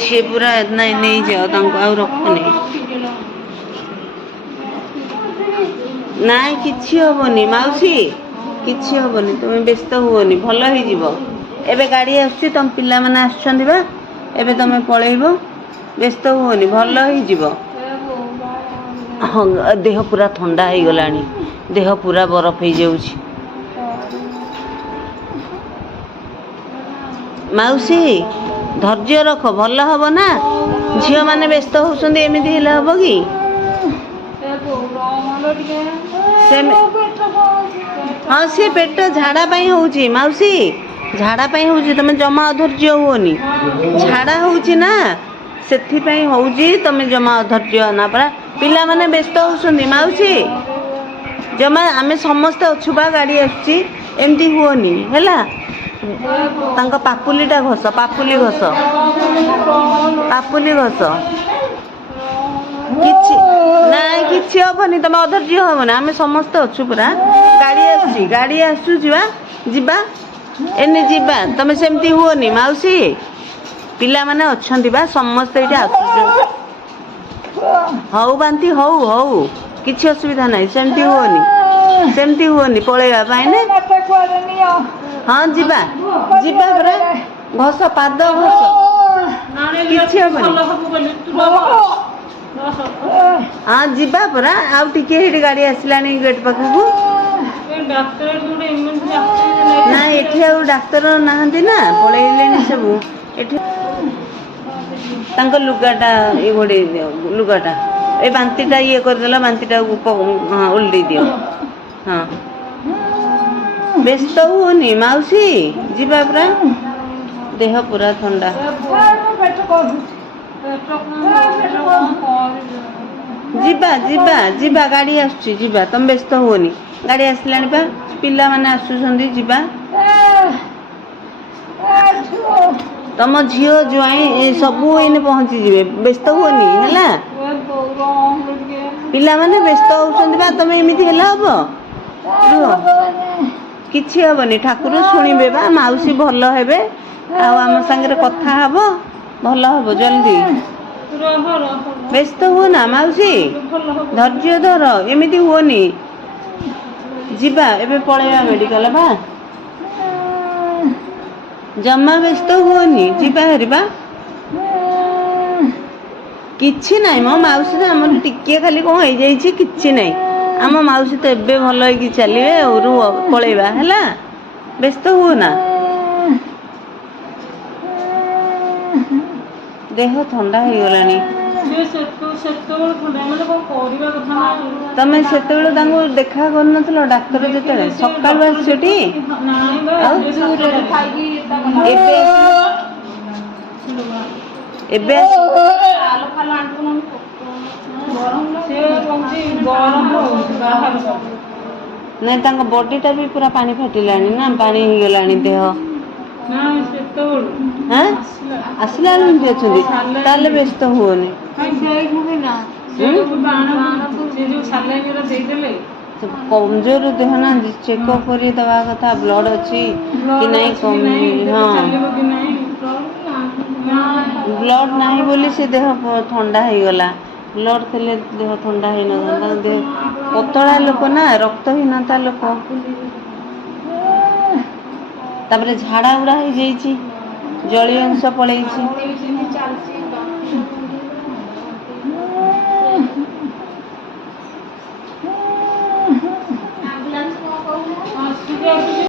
सी पूरा नहीं जाओ रखनी नाई किछि हबनी मौसी किछि हबनी तुम व्यस्त हुओनी भल हो एबे गाड़ी आसुची तुम पिला माने आछंदी बा एबे तुम पळेइबो व्यस्त हुओनी भल हो हाँ देह पूरा ठंडा हो गलानी देह पूरा बरफ हो जाउची मौसी धैर्य रख भल हम ना झील मैंने व्यस्त होती एमती हेल्ले हम कि हाँ सी पेट झाड़ा होची मौसी झाड़ा होची तुम जमा अधैर्य हुओनी झाड़ा होची ना से होची तुम जमा अधैर्य ना परा पिला माने व्यस्त होती मौसी जमा आमे समस्त अछुबा गाड़ी आसुची एमती हुओनी हैला तांका पापुलीटा घस पापुली घस किछि हबनी तुम अधैर्य हबना आमे समस्त अछु पूरा गाड़ी आसु जीवा एने जीवा तुम सेमती हुओनी मौसी पिला माने अछंती बा समस्त एठी आसु हौ बांती हौ किछि असुविधा नहीं सेमती हुओनी पळेवा पाए ने हाँ जीवा परा घस पाद घस किछि हबनी हाँ जीवा परा आउ टिके हेडी गाड़ी आसिलानी गेट पाखकू ना एठी आउ डाक्टर नाहंती ना पळेइलेनी सबु एठी तांको लुगाटा ए घोड़े लुगाटा ए बांतीटा ये करदेला बांतीटा हाँ उल्टी दियो हाँ व्यस्त हुओनी मौसी जीवा परा देह पूरा ठंडा जीवा गाड़ी आसुची जीवा तुम व्यस्त हुओनी गाड़ी आसलानी पा पिला माने आसुछंदी जीवा तुम झील जुआई सबू एने पहुंची जीवे व्यस्त हुओनी हैला पिला माने व्यस्त होउछंदी बा तुम एमिति हैला हबो किछि हबनी ठाकुर शुणिबे बा मौसी भल हेबे आ आम संगे कथा हबो भल हबो जल्दी व्यस्त हुओ ना मौसी धैर्य धर एमिति हुओनी जीवा एबे पळेवा मेडिकल बा जम्मा व्यस्त हुओनी जीवा हेरिबा किछि नाही मो मौसी हमर टिके खाली कोन होई जाईछि किछि नाही आम मौसी तो एबे भल होई चलिए और पळेवा हैला व्यस्त हुओ ना देह ठंडा हो गलानी तमें से देखा कर डाक्तर जो सकाल आसटी नहीं बॉडीटा भी पूरा पानी फाटिलानी ना पानी हो गलानी देह आसला अच्छा व्यस्त हुओनी कमजोर देह ना चेकअप कर दवा कथा ब्लड अच्छी कि नहीं कम हाँ ब्लड नहीं बोली से देह ठंडा हो गला ब्लड थे देह ठंडा हो ना देह पतला लोक ना रक्तहीनता लोक तापरे झाड़ा उड़ा हो जाइए जली अंश पलैछि